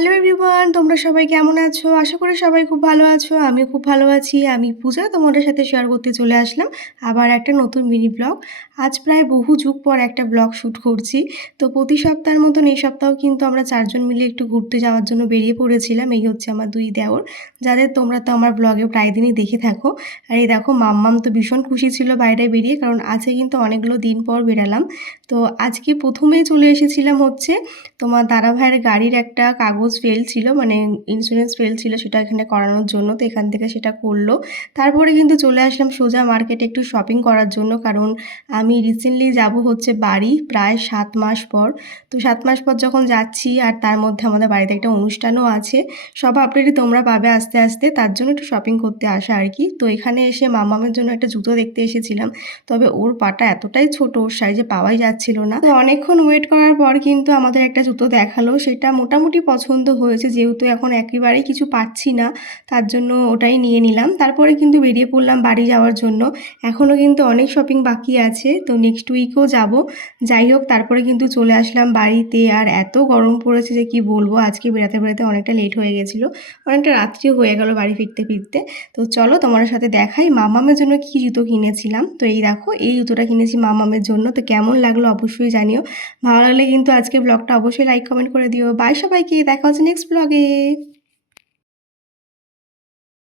Hello everyone, তোমরা সবাই কেমন আছো? আশা করি সবাই খুব ভালো আছো। আমিও খুব ভালো আছি। আমি পূজা তোমাদের সাথে শেয়ার করতে চলে আসলাম আবার একটা নতুন মিনি ব্লগ। আজ প্রায় বহু যুগ পর একটা ব্লগ শ্যুট করছি। তো প্রতি সপ্তাহের মতন এই সপ্তাহেও কিন্তু আমরা ৪ জন মিলে একটু ঘুরতে যাওয়ার জন্য বেরিয়ে পড়েছিলাম। এই হচ্ছে আমার ২ দেওর, যাদের তোমরা তো আমার ব্লগে প্রায় দিনই দেখে থাকো। আর এই দেখো মাম্মাম তো ভীষণ খুশি ছিল বাইরে বেরিয়ে, কারণ আজকে কিন্তু অনেকগুলো দিন পর বেরালাম। তো আজকে প্রথমেই চলে এসেছিলাম হচ্ছে তোমার দাদাভাইয়ের গাড়ির একটা কাগজ ফেল ছিল, মানে ইন্স্যুরেন্স ফেল ছিল, সেটা এখানে করানোর জন্য। তো এখান থেকে সেটা করলো। তারপরে কিন্তু চলে আসলাম সোজা মার্কেটে একটু শপিং করার জন্য, কারণ আমি রিসেন্টলি যাব হচ্ছে বাড়ি প্রায় ৭ মাস পর। তো ৭ মাস পর যখন যাচ্ছি, আর তার মধ্যে আমাদের বাড়িতে একটা অনুষ্ঠানও আছে, সব আপডেটই তোমরা পাবে আস্তে আস্তে। তার জন্য একটু শপিং করতে আসা আর কি। তো এখানে এসে মামামের জন্য একটা জুতো দেখতে এসেছিলাম, তবে ওর পাটা এতটাই ছোট, ওর সাইজে পাওয়াই যাচ্ছিল না। তো অনেকক্ষণ ওয়েট করার পর কিন্তু আমাদের একটা জুতো দেখালো, সেটা মোটামুটি পছন্দ হয়েছে। যেহেতু এখন একেবারেই কিছু পাচ্ছি না, তার জন্য ওটাই নিয়ে নিলাম। তারপরে কিন্তু বেরিয়ে পড়লাম বাড়ি যাওয়ার জন্য। এখনও কিন্তু অনেক শপিং বাকি আছে, তো নেক্সট উইকও যাব। যাই হোক, তারপরে কিন্তু চলে আসলাম বাড়িতে। আর এত গরম পড়েছে যে কি বলবো, আজকে বেড়াতে বেড়াতে অনেকটা লেট হয়ে গেছিলো, অনেকটা রাত্রিও হয়ে গেল বাড়ি ফিরতে ফিরতে। তো চলো তোমার সাথে দেখাই মামামের জন্য কি জুতো কিনেছিলাম। তো এই দেখো, এই জুতোটা কিনেছি মামামের জন্য। তো কেমন লাগলো অবশ্যই জানিও। ভালো লাগলে কিন্তু আজকে ব্লগটা অবশ্যই লাইক কমেন্ট করে দিও। বাই সবাইকে, দেখা হচ্ছে নেক্সট ব্লগে।